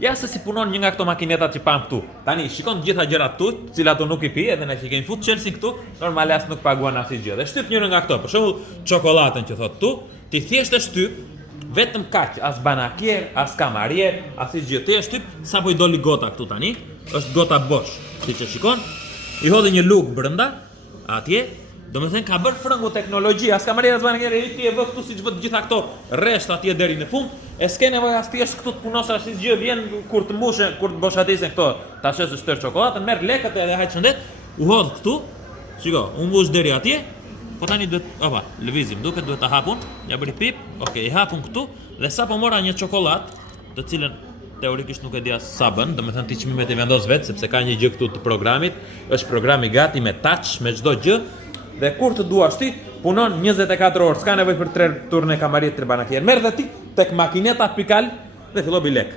Ja se si punon një nga këto makinetat që pam këtu. Tani, shikon gjitha gjërat këtu, të cilat unë nuk i pi, edhe ne që kemi fut Chelsea këtu, normale as nuk paguan asgjë. Dhe shtyp njërin nga këto, për shembull, çokoladën që thot këtu, ti thjesht e shtyp, vetëm kaq, as banakier, as kamarier, as gjë. Ti e shtyp, sapo i doli gota këtu tani, është gota bosh, siç e shikon. I hodhi një lugë brenda, atje. Domethënë ka bërë frëngu teknologji, as kamarier as banakier, ti e vë këtu siç vë të gjitha këto rresht atje deri në fund. E s'ke nevojë as thjesht këtu të punosh asgjë, vjen kur të mbushën, kur të boshatisen këto, ta shes të shter çokoladën, merr lekët edhe haj shëndet, u hodh këtu. Shiko, u mbush deri atje. Po tani duhet, lëvizim, duket duhet ta hapun. Ja bëri pip. Okej, hapun këtu dhe sapo mora një çokoladë, të cilën teorikisht nuk e di as sa bën, domethënë ti çmimet e vendos vetë sepse ka një gjë këtu të programit, është programi gati me touch, me çdo gjë. Dhe kur të duash ti, punon 24 orë, s'ka nevojë për 3 turne kamariet 3 banakier. Merr dhe ti tek makineta pikal dhe fillo bi lek.